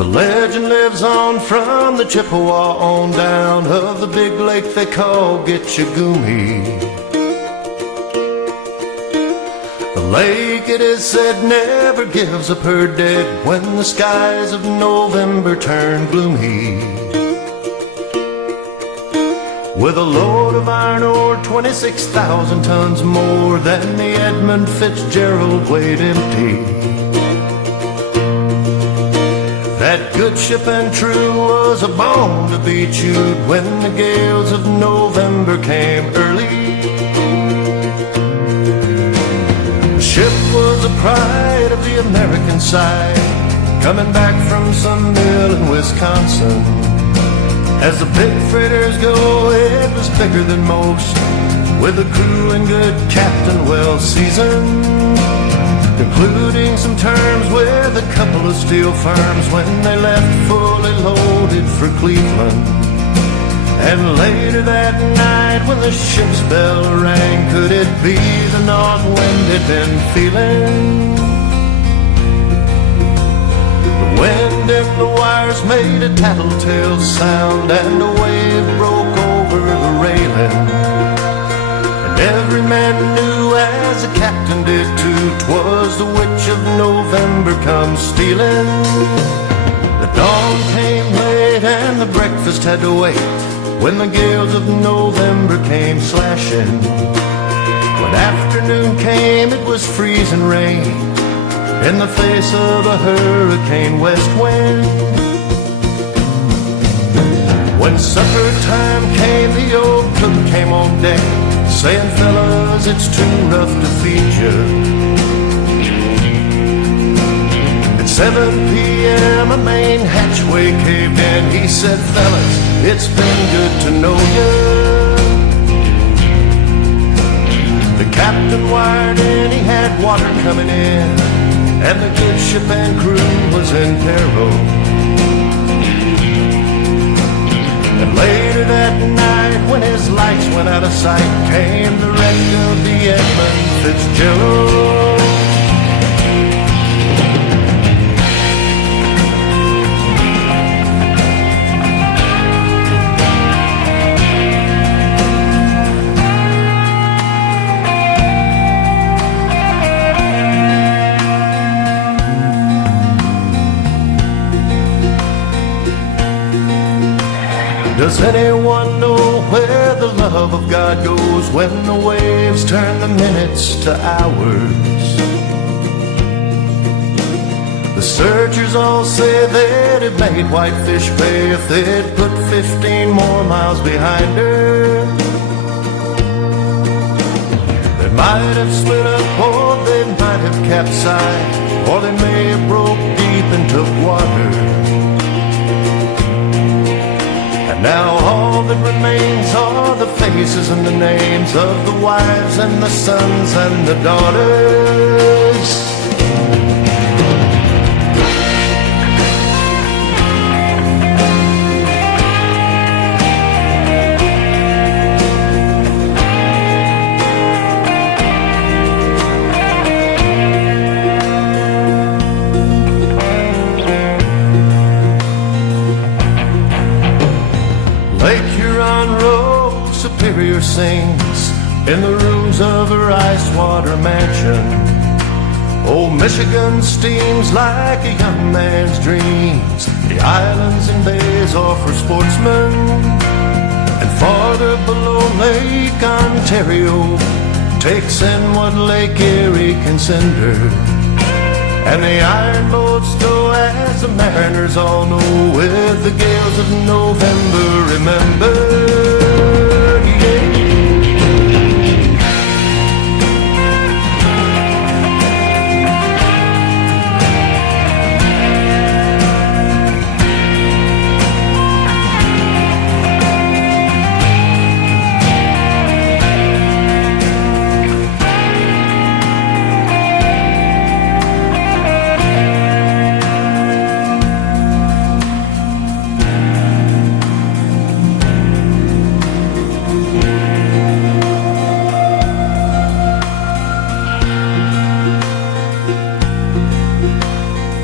The legend lives on from the Chippewa on down of the big lake they call Gitchagumi. The lake, it is said, never gives up her dead when the skies of November turn gloomy. With a load of iron ore 26,000 tons more than the Edmund Fitzgerald weighed empty. That good ship and true was a bone to be chewed when the gales of November came early. The ship was a pride of the American side, coming back from some mill in Wisconsin. As the big freighters go, it was bigger than most, with a crew and good captain well seasoned, including some terms with a couple of steel firms when they left fully loaded for Cleveland. And later that night when the ship's bell rang, could it be the north wind had been feeling? The wind in the wires made a tattletale sound, and a wave broke over the railing. And every man knew, as the captain did too, 'twas the witch of November come stealing. The dawn came late and the breakfast had to wait when the gales of November came slashing. When afternoon came, it was freezing rain in the face of a hurricane west wind. When supper time came, the old cook came on deck, saying, "Fellas, it's too rough to feed you." At 7 p.m. a main hatchway caved in. He said, "Fellas, it's been good to know you." The captain wired in, he had water coming in, and the good ship and crew was in peril. And later that night, when his lights went out of sight, came the wreck of the Edmund Fitzgerald. Does anyone know where the love of God goes when the waves turn the minutes to hours? The searchers all say they'd have made Whitefish Bay if they'd put 15 more miles behind her. They might have split up, or they might have capsized, or they may have broke deep and took water. Now all that remains are the faces and the names of the wives and the sons and the daughters. Superior sings in the rooms of her ice water mansion. Old Michigan steams like a young man's dreams. The islands and bays are for sportsmen, and farther below Lake Ontario takes in what Lake Erie can send her. And the iron boats go, as the mariners all know, with the gales of November, remember.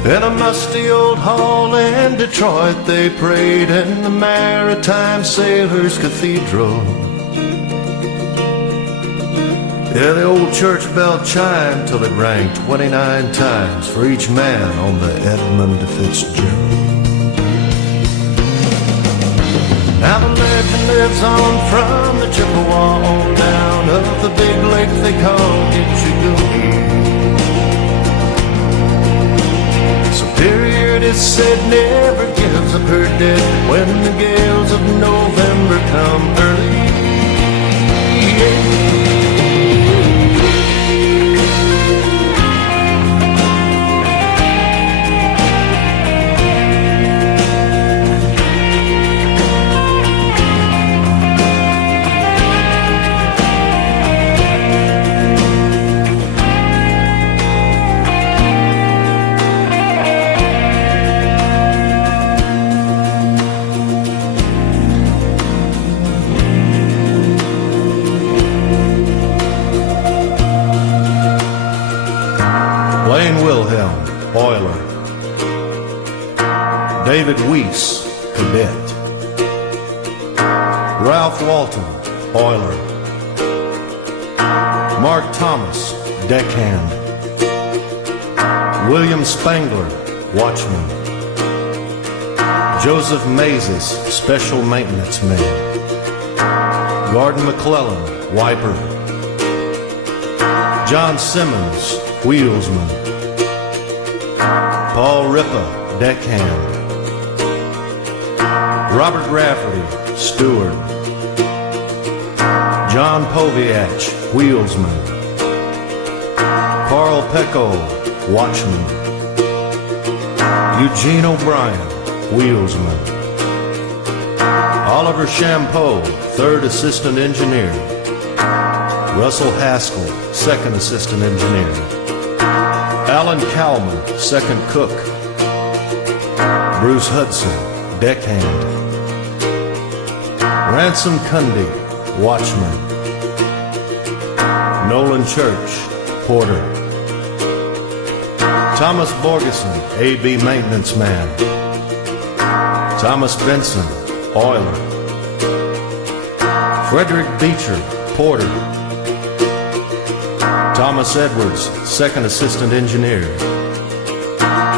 In a musty old hall in Detroit they prayed in the Maritime Sailors Cathedral. Yeah, the old church bell chimed till it rang 29 times for each man on the Edmund Fitzgerald. Now the legend lives on from the Chippewa on down of the big lake they call Gitchigoonie. Superior, it is said, never gives up her dead when the gales of November come early. Wilhelm, oiler. David Weiss, cadet. Ralph Walton, oiler. Mark Thomas, deckhand. William Spangler, watchman. Joseph Mazes, special maintenance man. Gordon McClellan, wiper. John Simmons, wheelsman. Paul Ripa, deckhand. Robert Rafferty, steward. John Poviach, wheelsman. Carl Pecco, watchman. Eugene O'Brien, wheelsman. Oliver Champeau, third assistant engineer. Russell Haskell, second assistant engineer. Alan Cowman, second cook. Bruce Hudson, deckhand. Ransom Cundy, watchman. Nolan Church, porter. Thomas Borgeson, AB maintenance man. Thomas Benson, oiler. Frederick Beecher, porter. Thomas Edwards, second assistant engineer.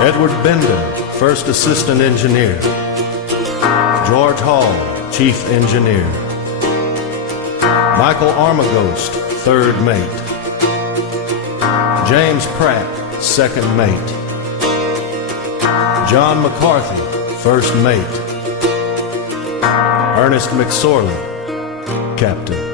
Edward Benden, first assistant engineer. George Hall, chief engineer. Michael Armagost, third mate. James Pratt, second mate. John McCarthy, first mate. Ernest McSorley, captain.